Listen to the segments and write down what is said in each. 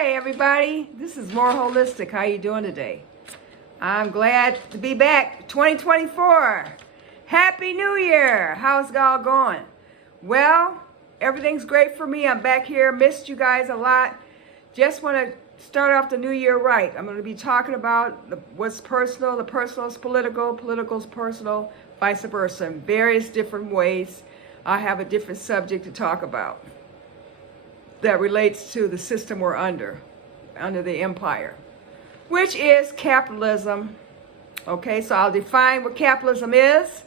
Hi everybody, this is More Holistic. How you doing today? I'm glad to be back. 2024. Happy New Year. How's it all going? Well, everything's great for me. I'm back here. Missed you guys a lot. Just want to start off the new year right. I'm going to be talking about what's personal, the personal is political, political is personal, vice versa, in various different ways. I have a different subject to talk about that relates to the system we're under the empire, which is capitalism. Okay, so I'll define what capitalism is.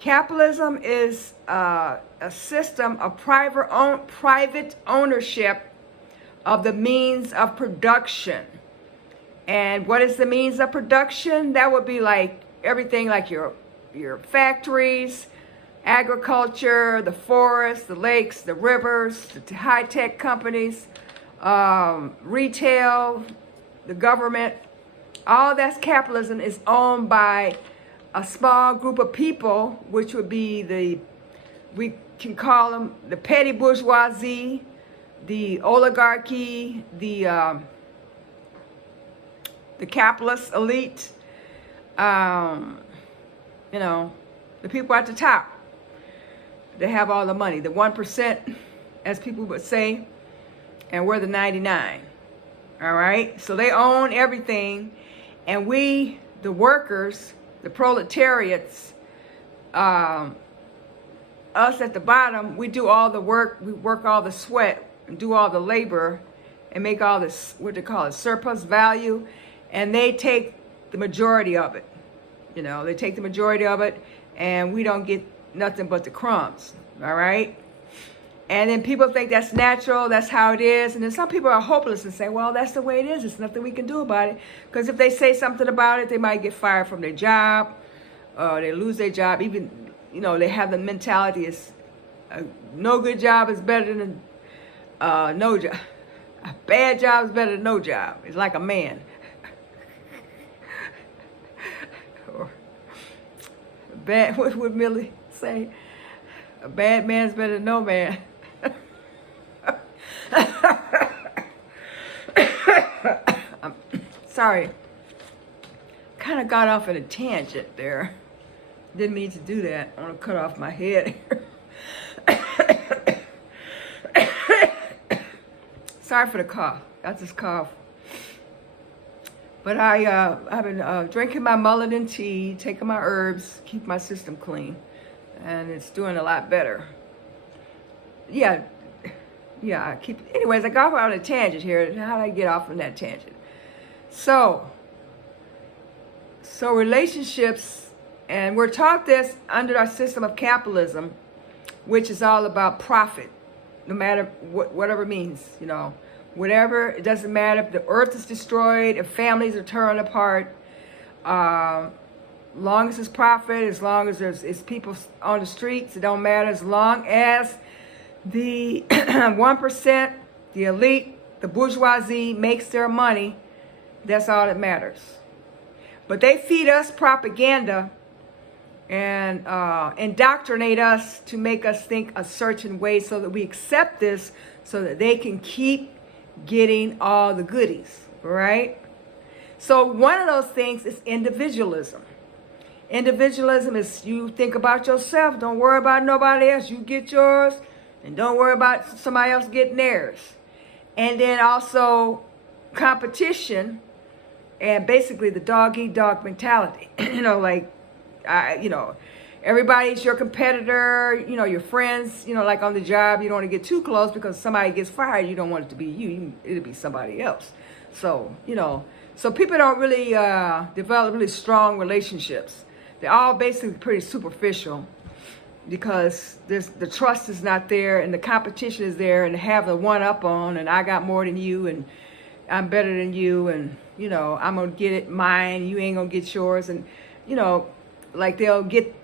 Capitalism is a system of private ownership of the means of production. And what is the means of production? That would be like everything like your factories, agriculture, the forests, the lakes, the rivers, the high-tech companies, retail, the government. All that's capitalism is owned by a small group of people, which would be we can call them the petty bourgeoisie, the oligarchy, the capitalist elite, the people at the top. They have all the money, the 1%, as people would say, and we're the 99. All right, so they own everything, and we, the workers, the proletariats, us at the bottom, we do all the work, we work all the sweat, and do all the labor, and make all this, what they call it, surplus value, and they take the majority of it. They take the majority of it, and we don't get nothing but the crumbs. All right, and then people think that's natural, that's how it is, and then some people are hopeless and say, well, that's the way it is, there's nothing we can do about it, because if they say something about it, they might get fired from their job, they lose their job. Even they have the mentality is no good job is better than no job. A bad job is better than no job. It's like a man. Or bad, what would Millie say? A bad man's better than no man. I'm sorry. Kind of got off at a tangent there. Didn't mean to do that. I want to cut off my head here. Sorry for the cough. Got this cough. But I've been drinking my mullein tea, taking my herbs, keep my system clean, and it's doing a lot better. Yeah. Anyways, I got off on a tangent here. How did I get off on that tangent? So relationships, and we're taught this under our system of capitalism, which is all about profit, no matter whatever it means, whatever. It doesn't matter if the earth is destroyed, if families are torn apart, long as it's profit, as long as it's people on the streets, it don't matter. As long as the 1%, the elite, the bourgeoisie makes their money, that's all that matters. But they feed us propaganda and indoctrinate us to make us think a certain way so that we accept this, so that they can keep getting all the goodies, right? So one of those things is individualism. Individualism is you think about yourself, don't worry about nobody else, you get yours, and don't worry about somebody else getting theirs. And then also competition, and basically the dog-eat-dog mentality. Everybody's your competitor, your friends, like on the job, you don't want to get too close because somebody gets fired, you don't want it to be you, it'll be somebody else. So, so people don't really develop really strong relationships. They're all basically pretty superficial because the trust is not there and the competition is there, and they have the one up on, and I got more than you, and I'm better than you, and, I'm going to get it mine, you ain't going to get yours, and, like they'll get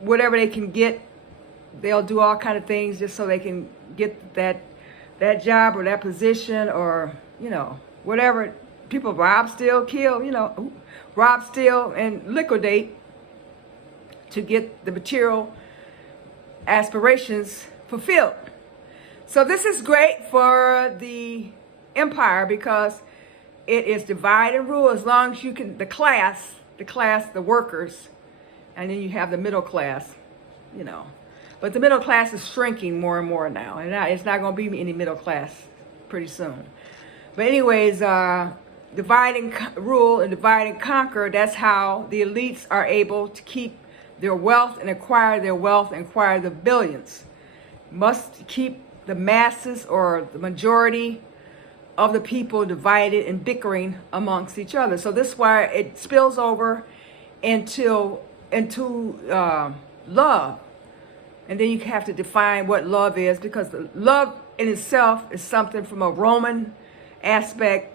whatever they can get. They'll do all kind of things just so they can get that job or that position, or whatever. People rob, steal, kill, rob, steal, and liquidate to get the material aspirations fulfilled. So this is great for the empire because it is divide and rule as long as you can, the workers, and then you have the middle class, you know. But the middle class is shrinking more and more now, and it's not going to be any middle class pretty soon. But anyways, divide and rule and divide and conquer, that's how the elites are able to keep their wealth and acquire their wealth and acquire the billions. Must keep the masses or the majority of the people divided and bickering amongst each other. So this is why it spills over into love. And then you have to define what love is, because love in itself is something from a Roman aspect,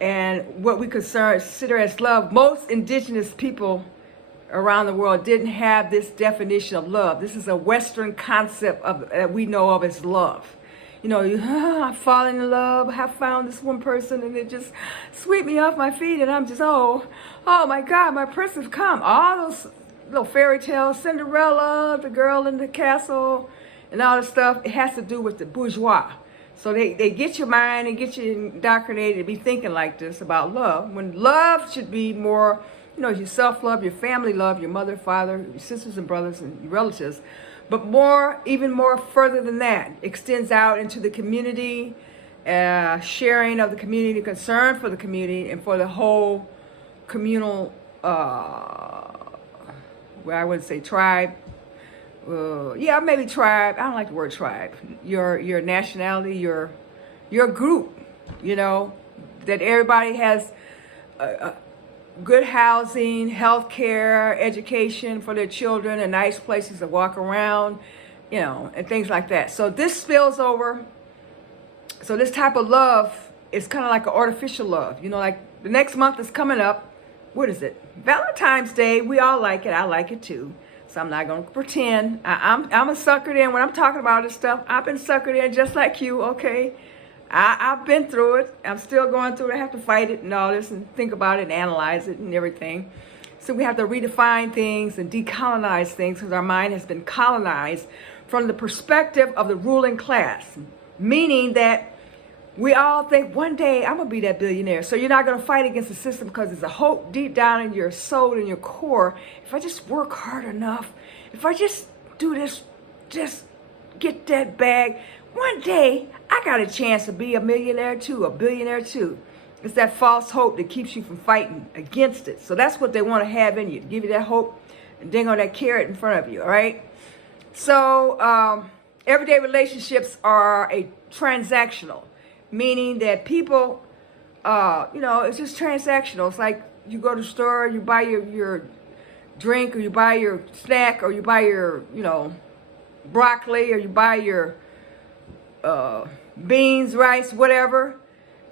and what we consider as love. Most indigenous people around the world didn't have this definition of love. This is a Western concept that we know of as love. You know, I've fallen in love, I have found this one person, and it just swept me off my feet, and I'm just, oh my God, my prince has come. All those little fairy tales, Cinderella, the girl in the castle, and all this stuff, it has to do with the bourgeois. So they get your mind and get you indoctrinated to be thinking like this about love, when love should be more, you know, your self-love, your family love, your mother, father, your sisters and brothers and your relatives. But more, even more further than that, extends out into the community, sharing of the community, concern for the community, and for the whole communal, well, I wouldn't say tribe. Yeah, maybe tribe. I don't like the word tribe. Your nationality, your group, you know, that everybody has good housing, health care, education for their children, and nice places to walk around, you know, and things like that. So this spills over. So this type of love is kind of like an artificial love. You know, like the next month is coming up. What is it? Valentine's Day. We all like it. I like it too. So I'm not going to pretend. I'm a suckered in when I'm talking about this stuff. I've been suckered in just like you, okay? I've been through it. I'm still going through it. I have to fight it and all this and think about it and analyze it and everything. So we have to redefine things and decolonize things, because our mind has been colonized from the perspective of the ruling class, meaning that we all think one day I'm going to be that billionaire. So you're not going to fight against the system, because there's a hope deep down in your soul, in your core. If I just work hard enough, if I just do this, just get that bag, one day I got a chance to be a millionaire too, a billionaire too. It's that false hope that keeps you from fighting against it. So that's what they want to have in you, to give you that hope and ding on that carrot in front of you, all right? So everyday relationships are transactional, meaning that people, you know, it's just transactional. It's like you go to the store, you buy your drink, or you buy your snack, or you buy your, you know, broccoli, or you buy your beans, rice, whatever.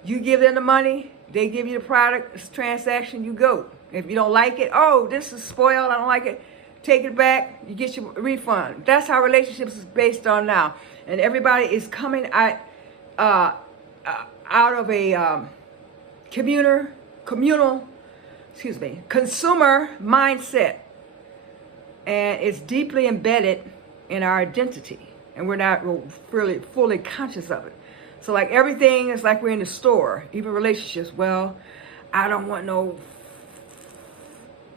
You give them the money, they give you the product, it's a transaction, you go. If you don't like it, oh, this is spoiled, I don't like it, take it back, you get your refund. That's how relationships is based on now. And everybody is coming out of a consumer mindset, and it's deeply embedded in our identity, and we're not really fully conscious of it. So like everything is like we're in the store, even relationships. Well, I don't want no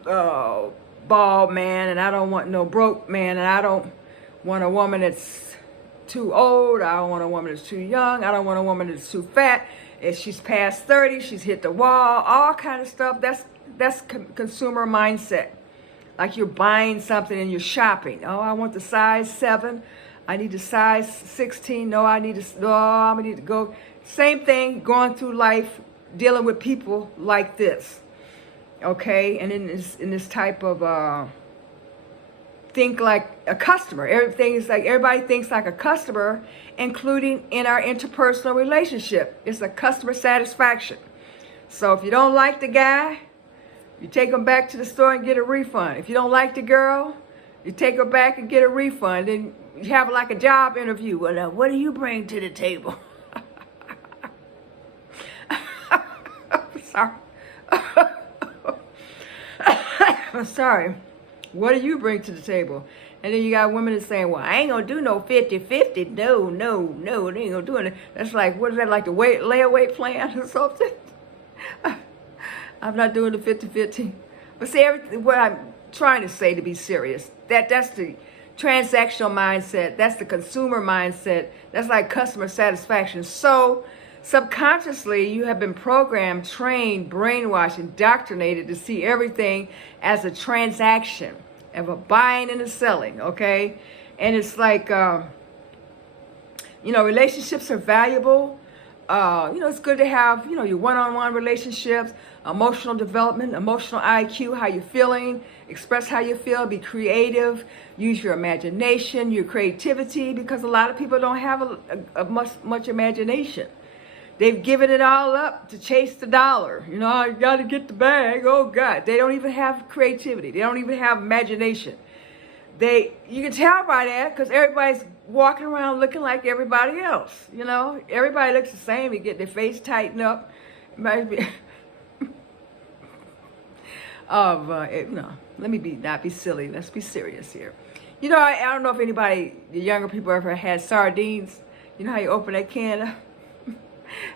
bald man, and I don't want no broke man, and I don't want a woman that's too old, I don't want a woman that's too young, I don't want a woman that's too fat. If she's past 30, she's hit the wall, all kind of stuff. That's consumer mindset. Like you're buying something and you're shopping. Oh, I want the size 7. I need the size 16. No, I'm gonna need to go. Same thing, going through life, dealing with people like this. Okay, and in this type of think like a customer. Everything is like, everybody thinks like a customer, including in our interpersonal relationship. It's a customer satisfaction. So if you don't like the guy, you take him back to the store and get a refund. If you don't like the girl, you take her back and get a refund. And you have like a job interview. Well, what do you bring to the table? I'm sorry. I'm sorry. What do you bring to the table? And then you got women that's saying, well, I ain't gonna do no 50-50. No, they ain't gonna do it. That's like, what is that, like the layaway plan or something? I'm not doing the 50-50. But see, what I'm trying to say, to be serious, that's the transactional mindset. That's the consumer mindset. That's like customer satisfaction. So subconsciously, you have been programmed, trained, brainwashed, indoctrinated to see everything as a transaction, of a buying and a selling, okay? And it's like, relationships are valuable. It's good to have, your one-on-one relationships, emotional development, emotional IQ, how you're feeling, express how you feel, be creative, use your imagination, your creativity, because a lot of people don't have much imagination. They've given it all up to chase the dollar. I got to get the bag. Oh, God. They don't even have creativity. They don't even have imagination. You can tell by that because everybody's walking around looking like everybody else. Everybody looks the same. You get their face tightened up. It might be... let me not be silly. Let's be serious here. I don't know if anybody, the younger people, ever had sardines. You know how you open that can up?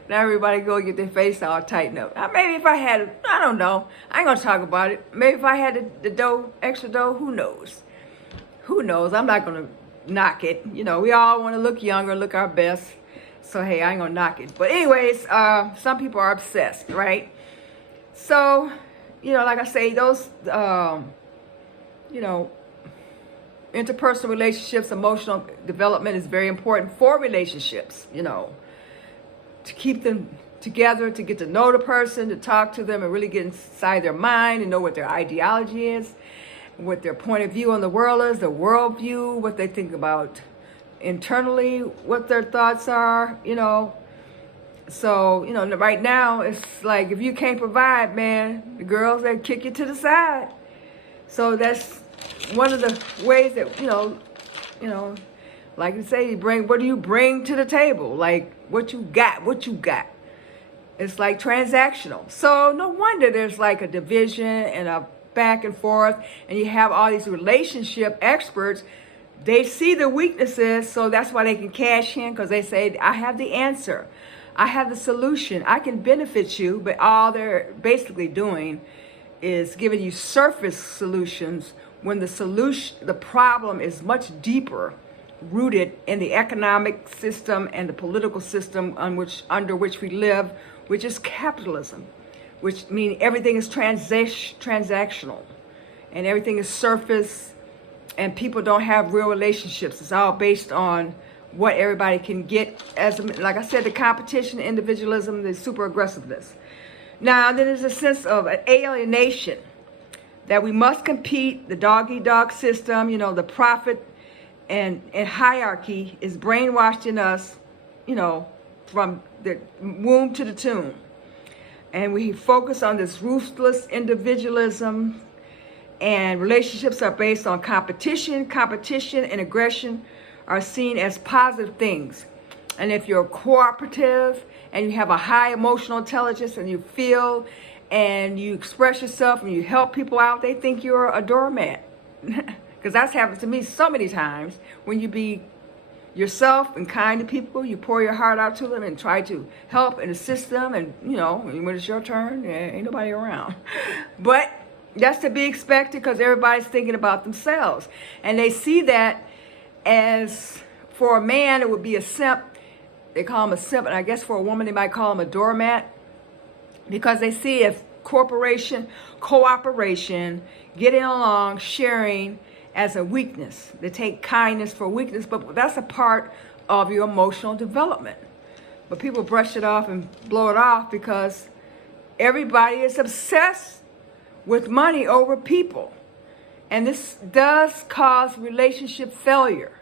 Now everybody go get their face all tightened up. Maybe if I had, I don't know. I ain't gonna talk about it. Maybe if I had the dough, extra dough, who knows? Who knows? I'm not gonna knock it. We all want to look younger, look our best. So hey, I ain't gonna knock it. But anyways, some people are obsessed, right? So, like I say, those, interpersonal relationships, emotional development is very important for relationships, to keep them together, to get to know the person, to talk to them and really get inside their mind and know what their ideology is, what their point of view on the world is, their worldview, what they think about internally, what their thoughts are, So, right now, it's like, if you can't provide, man, the girls, they kick you to the side. So that's one of the ways that, like you say, what do you bring to the table? Like, what you got. It's like transactional. So no wonder there's like a division and a back and forth, and you have all these relationship experts. They see the weaknesses, so that's why they can cash in, because they say, I have the answer. I have the solution. I can benefit you, but all they're basically doing is giving you surface solutions when the problem is much deeper, rooted in the economic system and the political system under which we live, which is capitalism, which means everything is transactional and everything is surface, and people don't have real relationships. It's all based on what everybody can get, like I said, the competition, individualism, the super aggressiveness. Now, then there's a sense of alienation, that we must compete, the dog-eat-dog system, the profit and hierarchy is brainwashed in us, from the womb to the tomb. And we focus on this ruthless individualism, and relationships are based on competition. Competition and aggression are seen as positive things. And if you're cooperative and you have a high emotional intelligence and you feel and you express yourself and you help people out, they think you're a doormat. Because that's happened to me so many times. When you be yourself and kind to people, you pour your heart out to them and try to help and assist them, and when it's your turn, ain't nobody around. But that's to be expected, because everybody's thinking about themselves. And they see that as, for a man, it would be a simp. They call him a simp, and I guess for a woman, they might call him a doormat, because they see if cooperation, getting along, sharing as a weakness. They take kindness for weakness, but that's a part of your emotional development. But people brush it off and blow it off because everybody is obsessed with money over people. And this does cause relationship failure,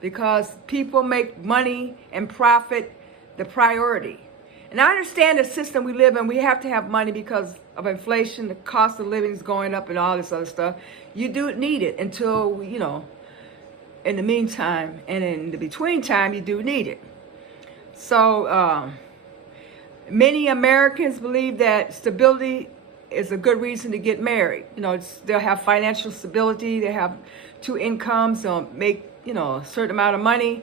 because people make money and profit the priority. And I understand the system we live in. We have to have money because of inflation, the cost of living is going up and all this other stuff. You do need it until, in the meantime and in the between time, you do need it. So many Americans believe that stability is a good reason to get married. They'll have financial stability, they have two incomes, don't make, a certain amount of money.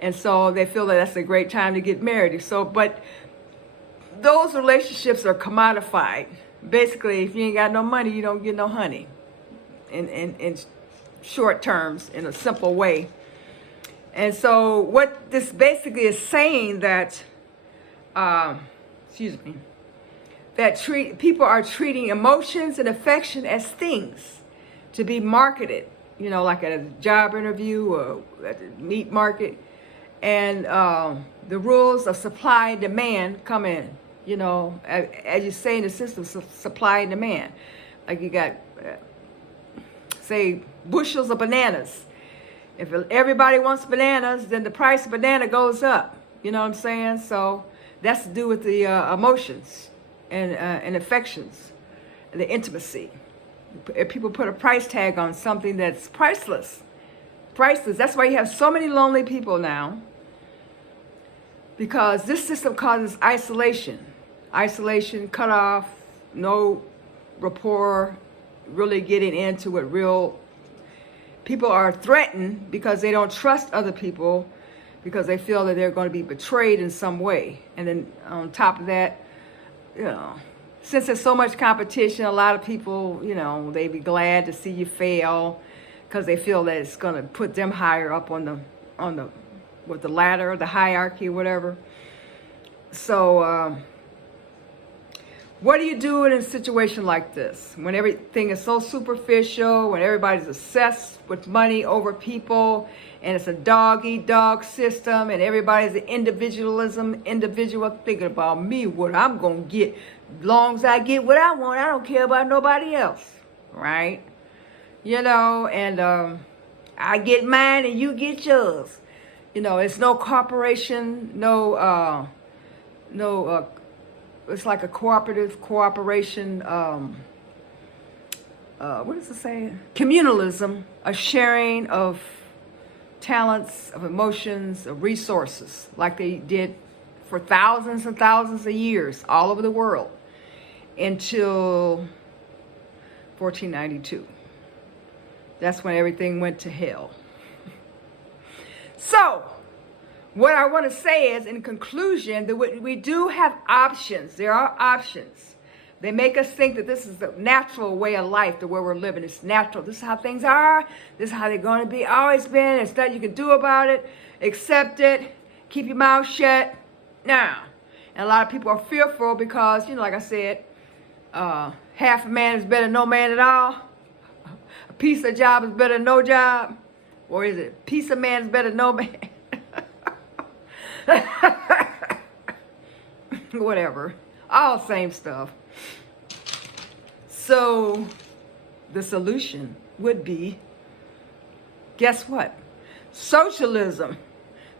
And so they feel that that's a great time to get married. So, but those relationships are commodified. Basically, if you ain't got no money, you don't get no honey. In short terms, in a simple way. And so what this basically is saying that, that people are treating emotions and affection as things to be marketed, like at a job interview or at the meat market. And the rules of supply and demand come in, as you say in the system, supply and demand. Like you got, say, bushels of bananas. If everybody wants bananas, then the price of banana goes up. You know what I'm saying? So that's to do with the emotions and affections, and the intimacy. If people put a price tag on something that's priceless. Priceless. That's why you have so many lonely people now. Because this system causes isolation. Isolation, cut off, no rapport, really getting into what real people are threatened because they don't trust other people because they feel that they're going to be betrayed in some way. And then on top of that, since there's so much competition, a lot of people, they be glad to see you fail because they feel that it's going to put them higher up on the ladder, the hierarchy, or whatever. So what do you do in a situation like this? When everything is so superficial, when everybody's obsessed with money over people, and it's a dog-eat-dog system, and everybody's an individual thinking about me, what I'm going to get. As long as I get what I want, I don't care about nobody else, right? And I get mine and you get yours. It's no cooperation, it's like a cooperation, what is it saying? Communalism, a sharing of talents, of emotions, of resources, like they did for thousands and thousands of years all over the world until 1492. That's when everything went to hell. So, what I want to say is, in conclusion, that we do have options. There are options. They make us think that this is the natural way of life, the way we're living. It's natural. This is how things are. This is how they're going to be. Always been. There's nothing you can do about it. Accept it. Keep your mouth shut. Now, and a lot of people are fearful because, like I said, half a man is better than no man at all. A piece of job is better than no job. Or is it a piece of man is better than no man? Whatever. All same stuff. So the solution would be, guess what? Socialism.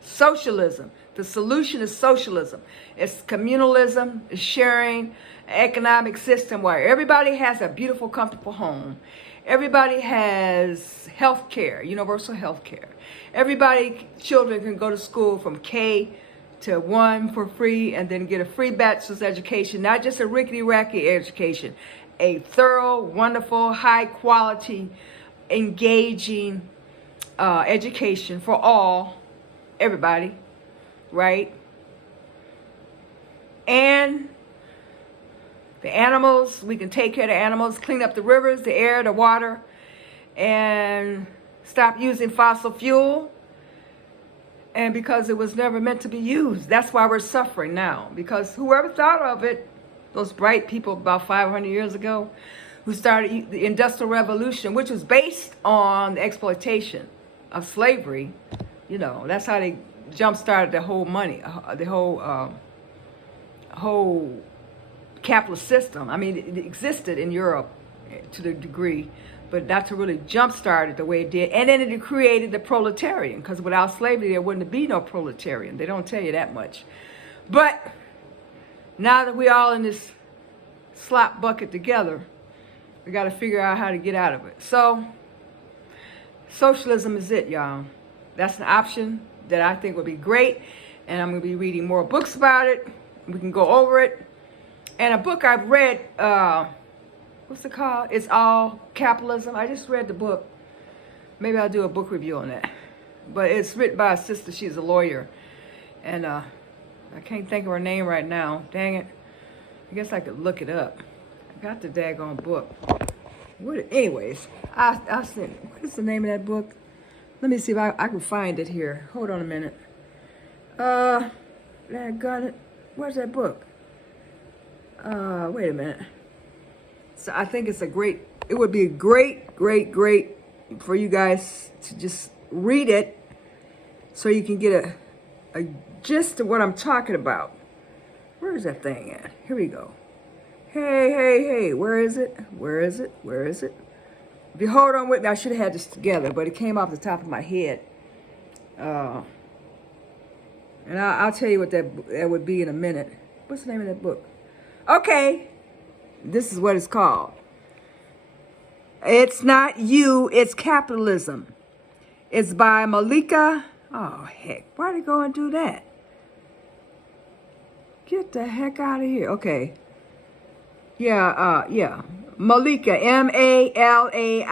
Socialism. The solution is socialism. It's communalism, it's sharing, an economic system where everybody has a beautiful, comfortable home. Everybody has health care, universal health care. Children can go to school from K to 1 for free and then get a free bachelor's education, not just a rickety-racky education, a thorough, wonderful, high-quality, engaging education for everybody, right? And the animals, we can take care of the animals, clean up the rivers, the air, the water, and stop using fossil fuel. And because it was never meant to be used. That's why we're suffering now. Because whoever thought of it, those bright people about 500 years ago, who started the Industrial Revolution, which was based on the exploitation of slavery, that's how they jump-started the whole whole capitalist system. I mean, it existed in Europe to the degree, but not to really jump-start it the way it did. And then it created the proletarian, because without slavery, there wouldn't be no proletarian. They don't tell you that much. But now that we're all in this slop bucket together, we got to figure out how to get out of it. So, socialism is it, y'all. That's an option that I think would be great. And I'm going to be reading more books about it. We can go over it. And a book I've read, what's it called? It's All Capitalism. I just read the book Maybe I'll do a book review on that. But it's written by a sister. She's a lawyer. And I can't think of her name right now. Dang it. I guess I could look it up. I got the daggone book. Anyways, I'll send. What is the name of that book? Let me see if I can find it here. Hold on a minute. Got it. Where's that book? Wait a minute. So I think it's it would be great for you guys to just read it so you can get a gist of what I'm talking about. Where is that thing at? Here we go. Hey, where is it? If you hold on with me, I should have had this together, but it came off the top of my head. And I'll tell you what that would be in a minute. What's the name of that book? Okay, this is what it's called. It's Not You, It's Capitalism. It's by Malika. Oh, heck, why did they go and do that? Get the heck out of here. Okay. Yeah. Malika, Malaika,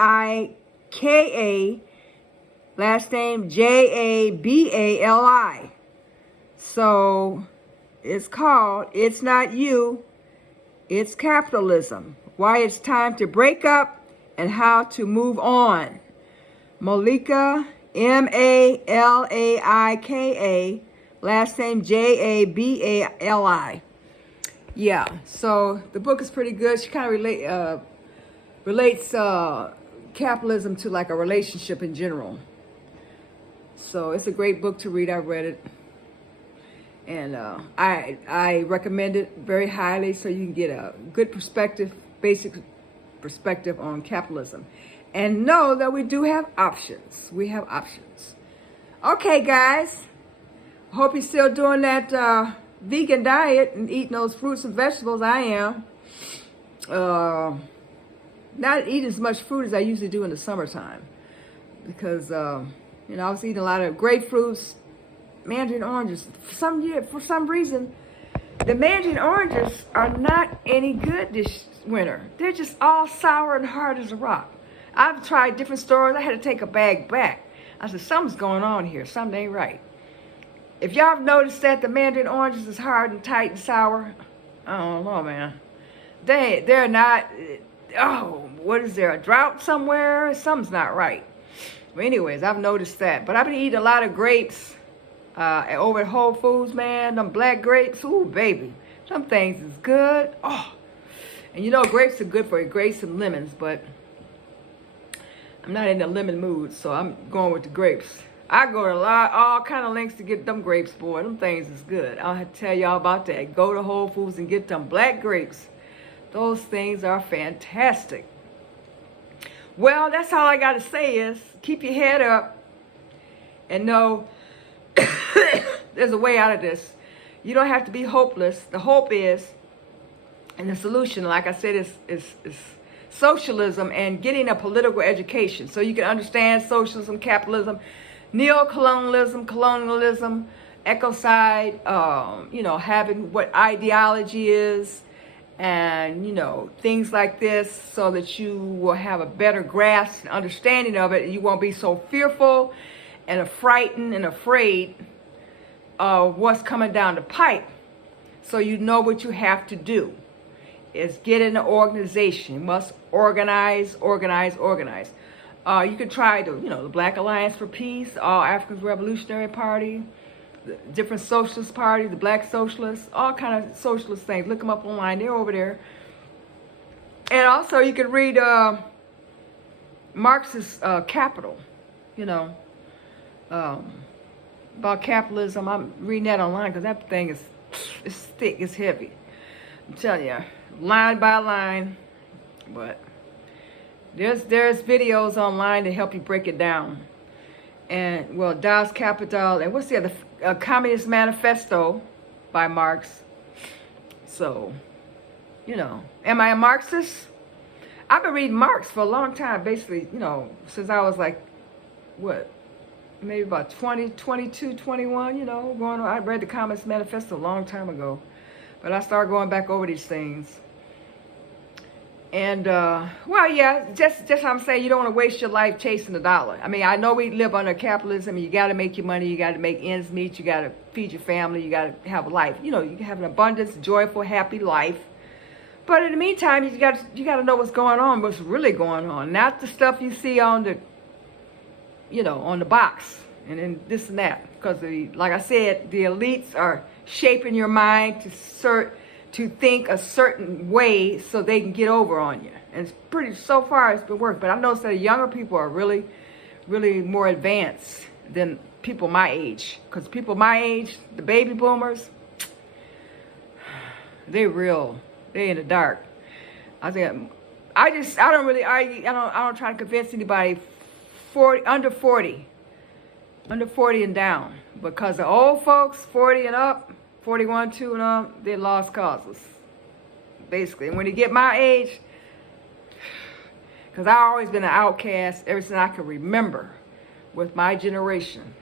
last name Jabali. So it's called It's Not You, It's Capitalism. Why it's time to break up and how to move on. Malika, Malaika, last name Jabali. Yeah, so the book is pretty good. She kind of relates capitalism to like a relationship in general. So it's a great book to read. I read it. And I recommend it very highly so you can get a good perspective, basic perspective on capitalism. And know that we do have options. We have options. Okay, guys. Hope you're still doing that vegan diet and eating those fruits and vegetables. I am. Not eating as much fruit as I usually do in the summertime. Because, I was eating a lot of grapefruits, mandarin oranges. For some reason, the mandarin oranges are not any good this winter. They're just all sour and hard as a rock. I've tried different stores. I had to take a bag back. I said, something's going on here. Something ain't right. If y'all have noticed that the mandarin oranges is hard and tight and sour, I don't know, man. They're not, what is there, a drought somewhere? Something's not right. Well, anyways, I've noticed that. But I've been eating a lot of grapes over at Whole Foods, man. Them black grapes, ooh, baby. Some things is good. Oh, and grapes are good for you, grapes and lemons, but I'm not in the lemon mood, so I'm going with the grapes. I go to all kind of lengths to get them grapes, boy. Them things is good. I'll have to tell y'all about that. Go to Whole Foods and get them black grapes. Those things are fantastic. Well, that's all I got to say is keep your head up and know there's a way out of this. You don't have to be hopeless. The hope is, and the solution, like I said, is socialism and getting a political education so you can understand socialism, capitalism, neo-colonialism, colonialism, ecocide, having what ideology is, and, things like this so that you will have a better grasp and understanding of it. You won't be so fearful and frightened and afraid of what's coming down the pipe. So you know what you have to do is get in an organization. You must organize. You could try the Black Alliance for Peace, All Africans Revolutionary Party, the different socialist parties, the Black Socialists, all kind of socialist things. Look them up online. They're over there. And also you can read Marx's Capital, about capitalism. I'm reading that online because that thing is thick, it's heavy. I'm telling you, line by line. But there's videos online to help you break it down. And Das Kapital, and what's the other? Communist Manifesto by Marx. So, am I a Marxist? I've been reading Marx for a long time, basically, since I was like, maybe about 20, 22, 21, I read the Communist Manifesto a long time ago. But I started going back over these things. And, well, yeah, just I'm saying you don't want to waste your life chasing the dollar. I mean, I know we live under capitalism. You got to make your money. You got to make ends meet. You got to feed your family. You got to have a life. You know, you can have an abundance, joyful, happy life. But in the meantime, you got to know what's going on, what's really going on. Not the stuff you see on the, you know, on the box and then this and that. Because, like I said, the elites are shaping your mind to think a certain way so they can get over on you. And so far it's been working. But I noticed that younger people are really, really more advanced than people my age. Because people my age, the baby boomers, they in the dark. I don't really argue. I don't try to convince anybody under 40 and down. Because the old folks, 40 and up, 41, 2 and up, they lost causes, basically. And when you get my age, because I've always been an outcast ever since I can remember with my generation.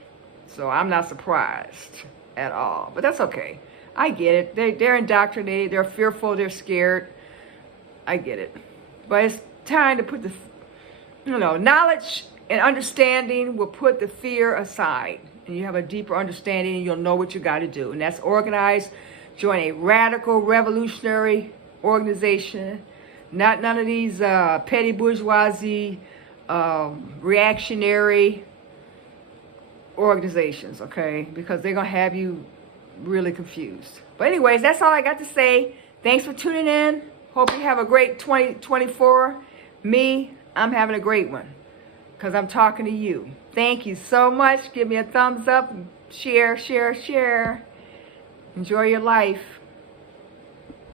So I'm not surprised at all. But that's okay. I get it. They're indoctrinated. They're fearful. They're scared. I get it. But it's time to put the, you know, knowledge and understanding will put the fear aside. And you have a deeper understanding and you'll know what you got to do. And that's organize, join a radical revolutionary organization. Not none of these petty bourgeoisie, reactionary organizations, okay? Because they're going to have you really confused. But anyways, that's all I got to say. Thanks for tuning in. Hope you have a great 2024. Me, I'm having a great one because I'm talking to you. Thank you so much. Give me a thumbs up. Share. Enjoy your life.